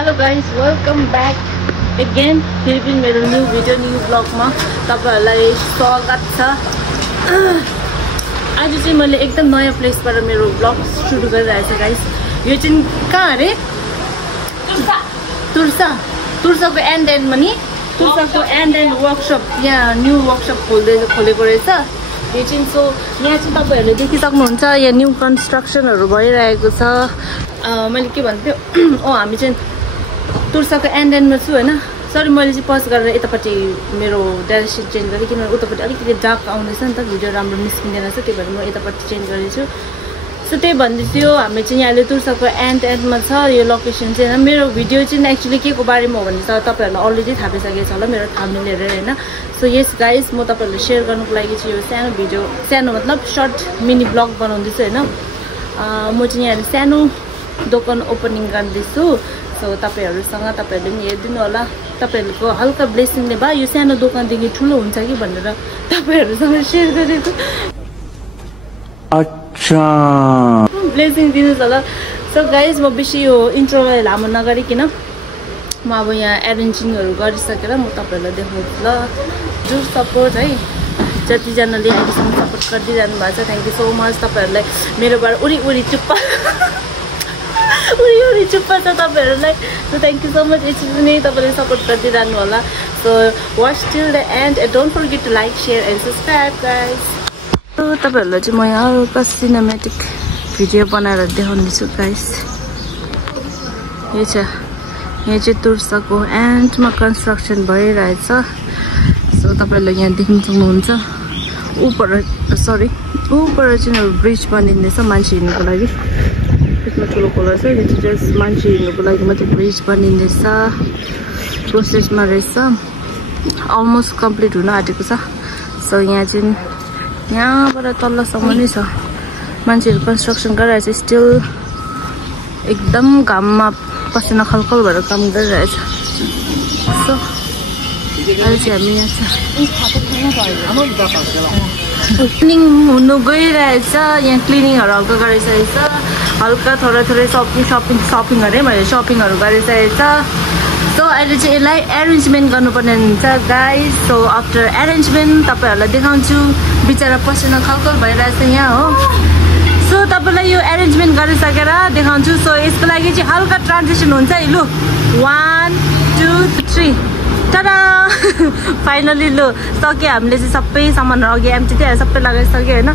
Hello guys, welcome back again. फेरि पनि मेरो न्यू भिडियो न्यू ब्लगमा तपाईहरुलाई स्वागत छ। आज चाहिँ मैले एकदम नयाँ प्लेसबाट मेरो ब्लग सुरु गरिरहेको छु गाइस। यो चाहिँ कहाँ रे? तुर्साको एन्डमा नि तुर्साको एन्ड वर्कशप यहाँ न्यू वर्कशप खोलेको रहेछ। यो चाहिँ सो यहाँ चाहिँ तपाईहरुले देखिसक्नुहुन्छ यहाँ न्यू कन्स्ट्रक्सनहरु भइरहेको छ। मैले के भन्थ्यो हामी चाहिँ तुर्साको एन्डमा छु हैन। सरी मैले चाहिँ पज गरेर यतापट्टि मेरो डाइरेक्सन चेन्ज गरेँ किनभने उतापट्टि अलिकति डार्क आउँदैछ नि त, भिडियो राम्रो निस्किँदैन छ, त्यही भएर म यतापट्टि चेन्ज गरेछु। सो त्यही भन्दै थियो हामी चाहिँ यहाँले तुर्साको एन्डमा छ यो लोकेसन चाहिँ हैन। मेरो भिडियो चाहिँ एक्चुअली के को बारेमा हो भने तपाईहरुलाई अलरेडी थाहा भइसकेको छ होला मेरो थम्बनेल हेरेर हैन। सो यस गाइस म तपाईहरुलाई शेयर गर्नको लागि चाहिँ यो सानो भिडियो, सानो मतलब सर्ट मिनी ब्लग बनाउँदैछु हैन। म चाहिँ यहाँ सानो दोकान ओपनिङ गर्दैछु। सो तपाईहरुसँग तपाईहरुले पनि हेरिदिनु होला, तपाईहरुको हल्का ब्लेसिङले भए यो सानो दोकानदेखि ठुलो हुन्छ कि भनेर तपाईहरुसँग शेयर गरेको। अच्छा ब्लेसिङ दिनुस् होला। सो गाइज म बेसी यो इन्ट्रोलाई लामो नगरिकन म अब यहाँ एरेन्जिङहरु गरिसकेर म तपाईहरुलाई देखाउँछु ल। जो सपोर्ट है जतिजनाले अहिलेसम्म सपोर्ट गरिदिरहनु भएको छ थ्याङ्क यू सो मच। तपाईहरुलाई मेरोबाट उरी चुप्पा छ तपाईहरुलाई। So thank you so much. यसरी नै तपाईले सपोर्ट गरिदिरहनु होला। So watch till the end and don't forget to like share and subscribe guys. So तपाईहरुलाई चाहिँ म यहाँ हल्का सिनेमेटिक भिडियो बनाएर देखाउँदैछु गाइस। यो छ यहाँ चाहिँ तुर्साको एन्डमा कन्स्ट्रक्सन भइरहेछ। सो तपाईहरुले यहाँ देख्न सक्नुहुन्छ ऊपर चाहिँ ब्रिज बनिँदैछ मान्छे हिँड्नुको लागि। यसमा ठुलो खोला छ, यो चाहिँ जस्ट मान्छे हिँड्नुको लागि मात्रै ब्रिज बनिँदैछ, प्रोसेसमा रहेछ, अलमोस्ट कम्प्लिट हुन आँटेको छ। सो यहाँ चाहिँ यहाँबाट तल्लोसम्म नै छ मान्छेहरू कन्स्ट्रक्सन गरिरहेछ। स्टिल एकदम घाममा पसिना खलखल भएर काम गरिरहेछ। सो अहिले चाहिँ हामी यहाँ क्लिनिङ हुनु गइरहेछ। यहाँ क्लिनिङहरू हल्का गरिसकेको छ, हल्का थोरै सपिङहरू मैले सपिङहरू गरिसकेको छ। सो अहिले चाहिँ यसलाई एरेन्जमेन्ट गर्नुपर्ने हुन्छ गाइस। सो आफ्टर एरेन्जमेन्ट तपाईहरुलाई देखाउँछु। बिचरा पसिना खलखल भइरहेछ यहाँ हो। सो तपाईलाई यो एरेन्जमेन्ट गरिसकेर देखाउँछु। सो यसको लागि चाहिँ हल्का ट्रान्जिसन हुन्छ है। लु 1 2 3 टाडा फाइनली लु सक्यो। हामीले चाहिँ सबै सामानहरू अघि एम्टी थियो सबै लगाइसक्यो होइन।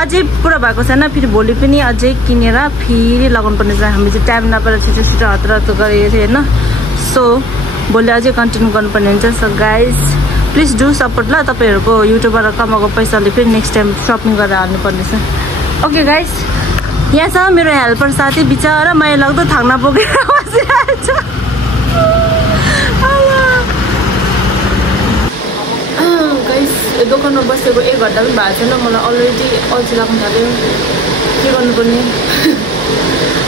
अझै पुरा भएको छैन, फेरि भोलि पनि अझै किनेर फेरि लगाउनु पर्ने छ। हामी चाहिँ टाइम नपाएर छिटो हतार गरेको थियो होइन। सो भोलि अझै कन्टिन्यू गर्नुपर्ने हुन्छ। So guys please do support ल। तपाईहरुको युट्युबबाट कमाएको पैसाले फेरि नेक्स्ट टाइम सपिङ गरेर हाल्नुपर्ने छ। ओके गाइज यहाँ छ मेरो हेल्पर साथी, बिचरा माया लाग्दो थाङ्ना बोकेर बसिरहेको छ। दोकानमा बसेको 1 घन्टा पनि भएको छैन, मलाई अलरेडी अल्छी लाग्न थाल्यो। के गर्नुपर्ने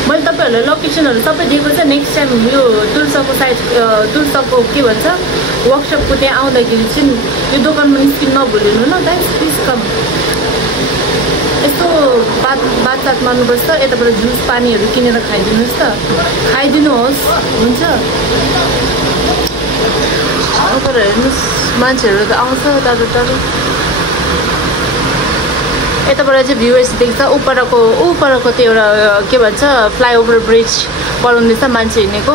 मैले तपाईहरुलाई लोकेसनहरु सबै दिएको छ। नेक्स्ट टाइम यो तुर्साको साइड तुर्साको के भन्छ वर्कशपको त्यहाँ आउँदाखेरि चाहिँ यो दोकानमा निस्किन नभुलिनु ल गाइस, प्लिज कम। यस्तो बात मार्नुपर्छ। यताबाट जुस पानीहरू किनेर खाइदिनुहोस् त, खाइदिनुहोस् हुन्छ। हेर्नुहोस् मान्छेहरू त आउँछ टाढो। यताबाट चाहिँ भ्यू यस्तो देख्छ। उपरको त्यो एउटा के भन्छ फ्लाइओभर ब्रिज बनाउँदैछ मान्छे हिँडेको,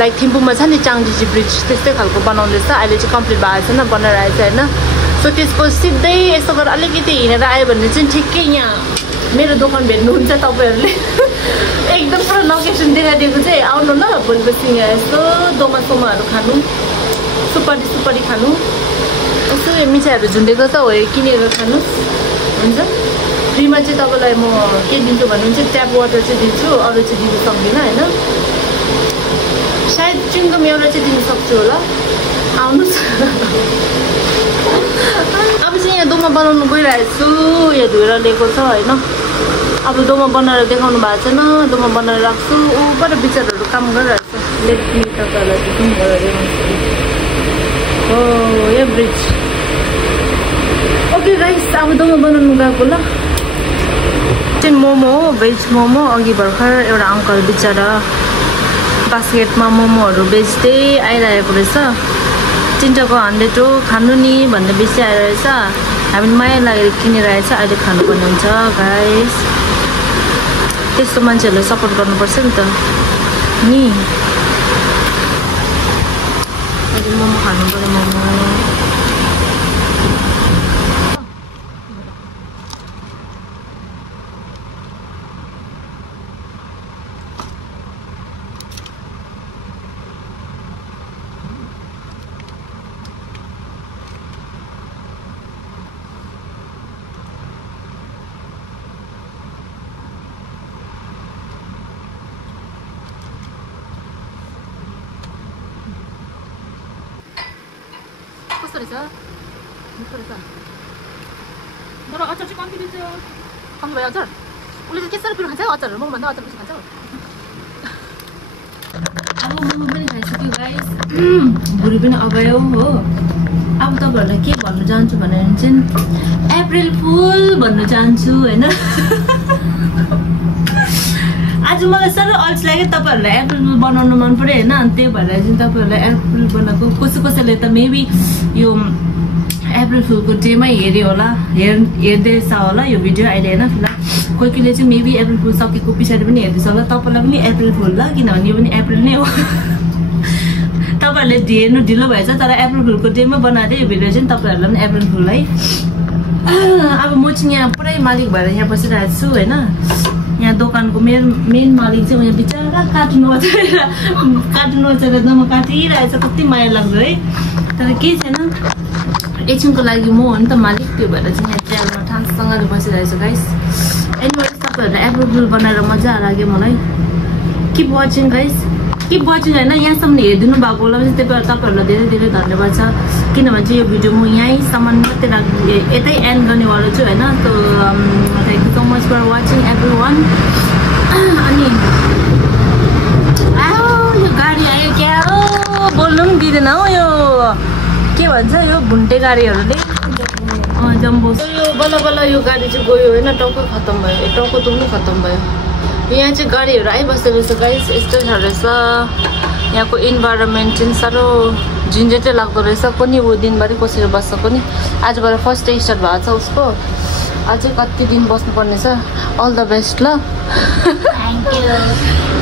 लाइक थिम्पूमा छ नि चाङडिजी ब्रिज त्यस्तै खालको बनाउँदैछ। अहिले चाहिँ कम्प्लिट भएको छैन, बनाइरहेको छ होइन। सो त्यसको सिधै यस्तो गरेर अलिकति हिँडेर आयो भने चाहिँ ठिक्कै यहाँ मेरो दोकान भेट्नुहुन्छ तपाईँहरूले। एकदम पुरा लोकेसन देखाइदिएको चाहिँ आउनु ल भोलि पर्सि यहाँ यस्तो दोमासोमाहरू खानु, सुपारी खानु, यसो मिठाईहरू झुन्डेको त हो किनेर खानु हुन्छ। फ्रीमा चाहिँ तपाईँलाई म के दिन्छु भन्नुहुन्छ ट्याप वाटर चाहिँ दिन्छु, अरू चाहिँ दिनु सक्दिनँ होइन। सायद चिङ्गम एउटा चाहिँ दिनु सक्छु होला, आउनुहोस्। अब चाहिँ यहाँ दोमा बनाउनु गइरहेको छु। यहाँ धोएर लिएको छ होइन। अब दोमा बनाएर देखाउनु भएको छैन, दोमा बनाएर राख्छु। ऊबाट बिचराहरू काम गरिरहेको छ। लेट्मी तपाईँहरूलाई देख्नु गरेर देखाउँछु। हो यो ब्रिज। ओके गाइस अब दोमा बनाउनु गएको ल। चाहिँ मोमो भेज मोमो अघि भर्खर एउटा अङ्कल बिचरा बास्केटमा मोमोहरू बेच्दै आइरहेको रहेछ। तिनटाको 100 हो, खानु नि भन्ने बेसी आइरहेछ। हामी माया लागेर किनिरहेछ, अहिले खानुपर्ने हुन्छ गाइस। त्यस्तो मान्छेहरूलाई सपोर्ट गर्नुपर्छ नि त नि। अहिले मोमो खानु पर्यो, मोमो। कस्तो रहेछ? मिठो रहेछ। तर अचार चाहिँ कम्ती दिन्छ। कम्ती भयो अचार? उसले चाहिँ के साह्रो पिरो खान्छ अचारहरू? म भन्दा अचार बेसी खान्छ। अब मोमो पनि खाइसक्यो गाइस। भुँडी पनि अगायो हो। अब तपाईँहरूलाई के भन्नु चाहन्छु भने चाहिँ अप्रिल फुल भन्नु चाहन्छु होइन। आज मलाई साह्रो अल्छी लाग्यो। तपाईँहरूलाई अप्रिल फुल बनाउनु मन पऱ्यो होइन। अनि त्यही भएर चाहिँ तपाईँहरूलाई अप्रिल बनाएको कसैले त मेबी यो अप्रिल फुलको डेमै हेऱ्यो होला, हेर्दैछ होला यो भिडियो अहिले होइन। फिलहाल कोहीले चाहिँ मेबी अप्रिल फुल सकेको पछाडि पनि हेर्दैछ होला। तपाईँलाई पनि अप्रिल फुल ल, किनभने यो पनि अप्रिल नै हो। तपाईँहरूले हेर्नु ढिलो भएछ, तर अप्रिल फुलको डेमै बनाएर यो भिडियो चाहिँ तपाईँहरूलाई पनि अप्रिल फुल है। अब म चाहिँ यहाँ पुरै मालिक भएर यहाँ बसिरहेको छु होइन। यहाँ दोकानको मेन मालिक चाहिँ उयो बिचरा काट्नु ओछेर म काटिरहेछ। कति माया लाग्छ है। तर केही छैन, एकछिनको लागि म हो नि त मालिक। त्यो भएर चाहिँ यहाँ च्यालमा ठाँससँगले बसिरहेको छु गाइस। एनिवेज तपाईँहरूलाई अप्रिल फुल बनाएर मजा लाग्यो मलाई। Keep watching guys, keep watching होइन। यहाँसम्म हेरिदिनु भएको होला चाहिँ त्यही भएर तपाईँहरूलाई धेरै धेरै धन्यवाद छ। किनभने चाहिँ यो भिडियो म यहीँसम्म मात्रै यतै एन्ड गर्नेवाला छु होइन। So thank you so much for watching everyone. अनि यो गाडी आयो क्या हो, बोल्नु पनि दिँदैन हो। यो के भन्छ यो भुन्टे गाडीहरूले जम्बो। यो बल्ल बल्ल यो गाडी चाहिँ गयो होइन। टाउको खत्तम भयो, टाउको दुख्नु खत्तम भयो। यहाँ चाहिँ गाडीहरू आइबस्दो रहेछ गाइस। यस्तो छ रहेछ यहाँको इन्भाइरोमेन्ट चाहिँ साह्रो झन्झटै लाग्दो रहेछ। पनि ऊ दिनभरि कसरी बस्छ पनि। आजबाट फर्स्ट डे स्टार्ट भएको छ उसको। अझै कति दिन बस्नुपर्ने छ। अल द बेस्ट ल। Thank you.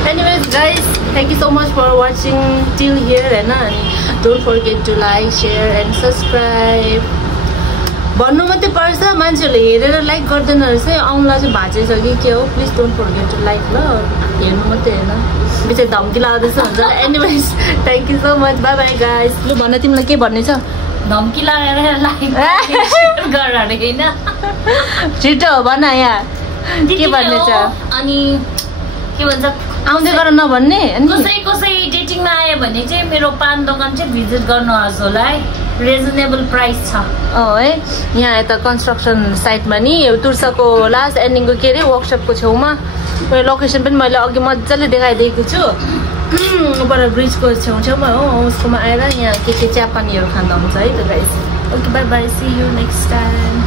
Anyways guys, thank you so much for watching till here होइन। अनि don't forget to like, share and subscribe. भन्नु मात्रै पर्छ, मान्छेहरूले हेरेर लाइक गर्दैन रहेछ। औँला चाहिँ भाँचेछ कि के हो। Please don't forget to like ल। हेर्नु मात्रै होइन, बिचै धम्की लाग्दैछ हुन्छ। Anyways thank you so much, bye bye guys. लु भन तिमीलाई के भन्ने छ? धम्की लगाएर लाइक गर होइन। छिटो भन यहाँ के भन्ने छ। अनि के भन्छ आउँदै गर नभन्ने। कसै डेटिङमा आयो भने चाहिँ मेरो पान दोकान चाहिँ भिजिट गर्नुहोस् होला है। रिजनेबल प्राइस छ है। यहाँ यता कन्स्ट्रक्सन साइटमा नि तुर्साको लास्ट एन्डिङको के अरे वर्कसपको छेउमा। लोकेसन पनि मैले अघि मजाले देखाइदिएको छु। पर ब्रिजको छेउछेउमा हो। उसकोमा आएर यहाँ के चियापानीहरू खाँदा हुन्छ है त guys. Okay bye bye, see you next time.